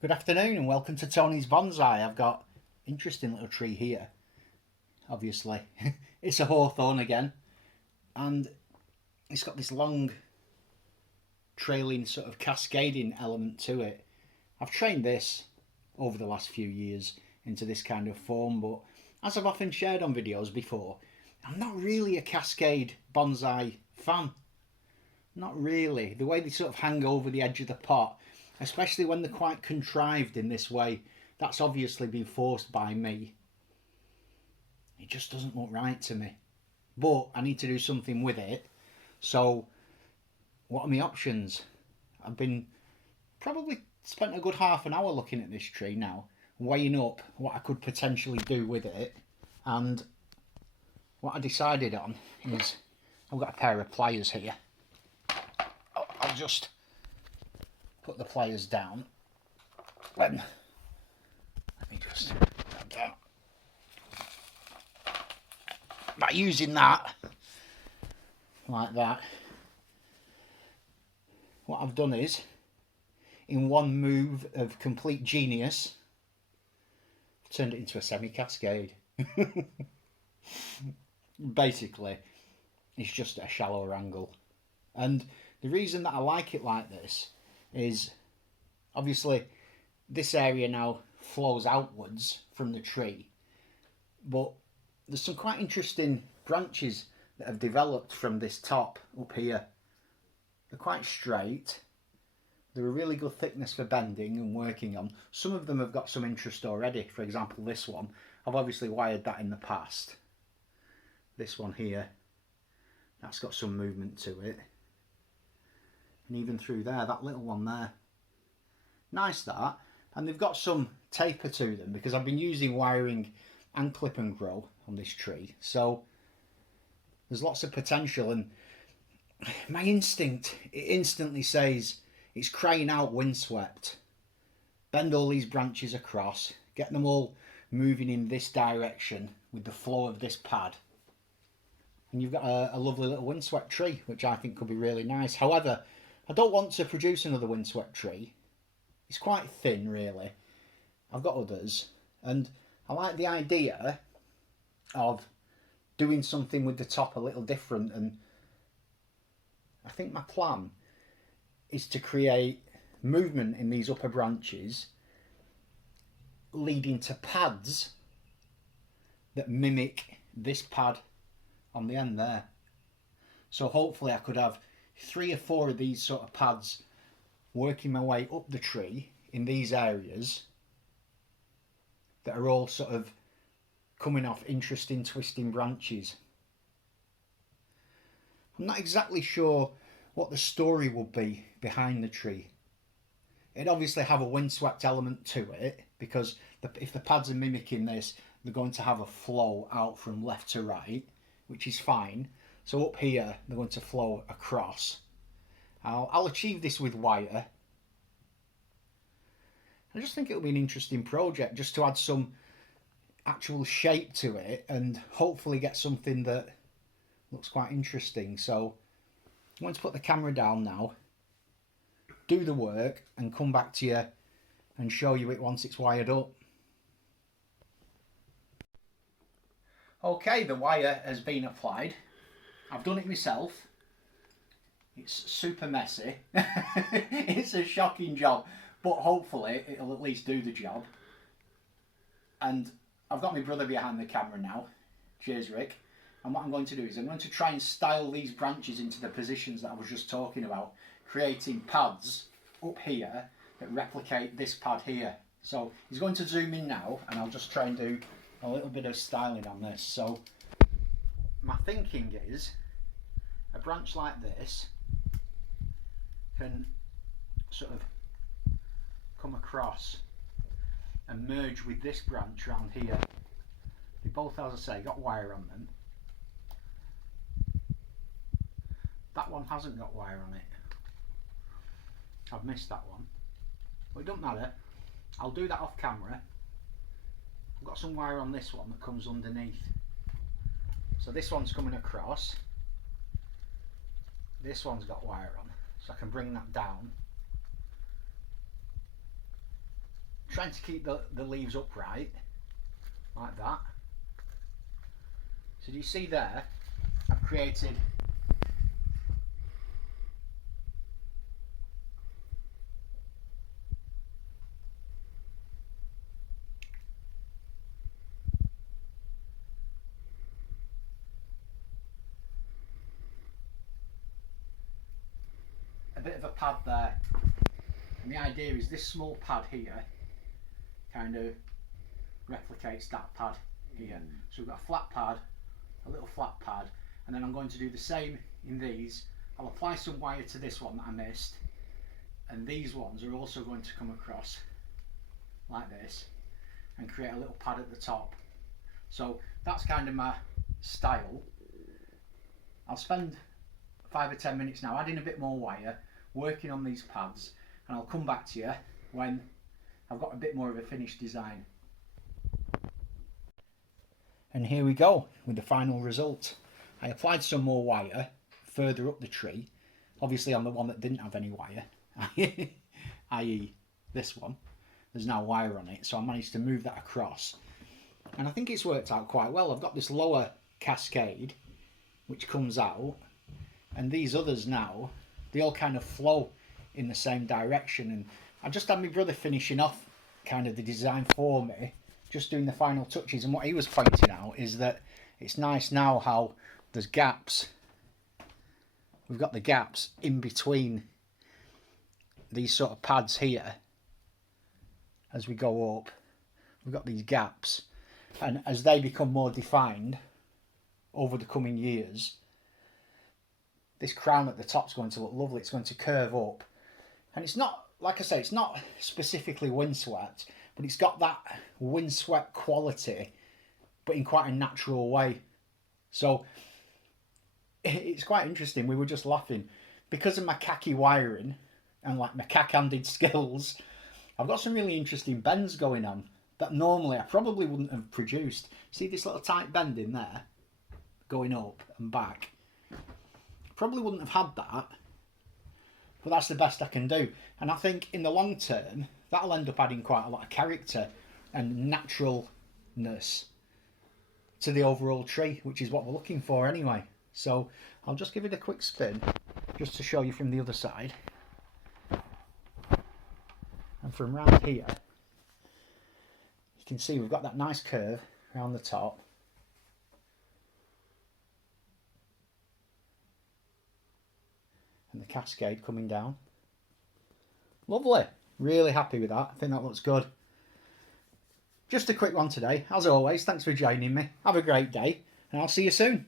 Good afternoon and welcome to Tony's Bonsai. I've got an interesting little tree here, obviously. It's a hawthorn again, and it's got this long trailing sort of cascading element to it. I've trained this over the last few years into this kind of form, but as I've often shared on videos before, I'm not really a cascade bonsai fan. Not really. The way they sort of hang over the edge of the pot, especially when they're quite contrived in this way, that's obviously been forced by me. It just doesn't look right to me. But I need to do something with it. So what are my options? I've been probably spent a good half an hour looking at this tree now, weighing up what I could potentially do with it. And what I decided on is I've got a pair of pliers here. I'll just put the pliers down. Let me just grab that. By using that, like that, what I've done is, in one move of complete genius, I've turned it into a semi-cascade. Basically, it's just at a shallower angle. And the reason that I like it like this is, obviously, this area now flows outwards from the tree, but there's some quite interesting branches that have developed from this top up here. They're quite straight. They're a really good thickness for bending and working on. Some of them have got some interest already. For example, this one, I've obviously wired that in the past. This one here, that's got some movement to it. And even through there, that little one there. Nice that. And they've got some taper to them because I've been using wiring and clip and grow on this tree. So there's lots of potential, and my instinct, it instantly says it's crying out windswept. Bend all these branches across, get them all moving in this direction with the flow of this pad. And you've got a lovely little windswept tree, which I think could be really nice. However, I don't want to produce another windswept tree. It's quite thin, really. I've got others, and I like the idea of doing something with the top a little different. And I think my plan is to create movement in these upper branches, leading to pads that mimic this pad on the end there. So hopefully I could have 3 or 4 of these sort of pads working my way up the tree in these areas that are all sort of coming off interesting twisting branches. I'm not exactly sure what the story will be behind the tree. It'd obviously have a windswept element to it, because if the pads are mimicking this, they're going to have a flow out from left to right, which is fine. So up here, they're going to flow across. I'll achieve this with wire. I just think it'll be an interesting project, just to add some actual shape to it and hopefully get something that looks quite interesting. So I'm going to put the camera down now, do the work, and come back to you and show you it once it's wired up. Okay, the wire has been applied. I've done it myself. It's super messy. It's a shocking job, but hopefully it'll at least do the job. And I've got my brother behind the camera now. Cheers, Rick. And what I'm going to do is I'm going to try and style these branches into the positions that I was just talking about, creating pads up here that replicate this pad here. So he's going to zoom in now, and I'll just try and do a little bit of styling on this. So my thinking is a branch like this can sort of come across and merge with this branch around here. They both, as I say, got wire on them. That one hasn't got wire on it. I've missed that one, but it doesn't matter. I'll do that off camera. I've got some wire on this one that comes underneath. So this one's coming across. This one's got wire on, so I can bring that down. trying to keep the leaves upright, like that. So do you see there, I've created a bit of a pad there. And the idea is this small pad here kind of replicates that pad here. So we've got a flat pad, a little flat pad, and then I'm going to do the same in these. I'll apply some wire to this one that I missed, and these ones are also going to come across like this and create a little pad at the top. So that's kind of my style. I'll spend 5 or 10 minutes now adding a bit more wire, working on these pads, and I'll come back to you when I've got a bit more of a finished design. And here we go with the final result. I applied some more wire further up the tree, obviously on the one that didn't have any wire, i.e. this one. There's now wire on it, so I managed to move that across. And I think it's worked out quite well. I've got this lower cascade, which comes out, and these others now, they all kind of flow in the same direction. And I just had my brother finishing off kind of the design for me, just doing the final touches, and what he was pointing out is that it's nice now how there's gaps. We've got the gaps in between these sort of pads here. As we go up, we've got these gaps, and as they become more defined over the coming years, this crown at the top is going to look lovely. It's going to curve up, and it's not, like I say, it's not specifically windswept, but it's got that windswept quality, but in quite a natural way. So it's quite interesting. We were just laughing because of my khaki wiring and like my cack-handed skills. I've got some really interesting bends going on that normally I probably wouldn't have produced. See this little tight bend in there going up and back? Probably wouldn't have had that, but that's the best I can do. And I think in the long term that'll end up adding quite a lot of character and naturalness to the overall tree, which is what we're looking for anyway. So I'll just give it a quick spin just to show you from the other side. And from round here, you can see we've got that nice curve around the top. And the cascade coming down. Lovely. Really happy with that. I think that looks good. Just a quick one today. As always, thanks for joining me. Have a great day, and I'll see you soon.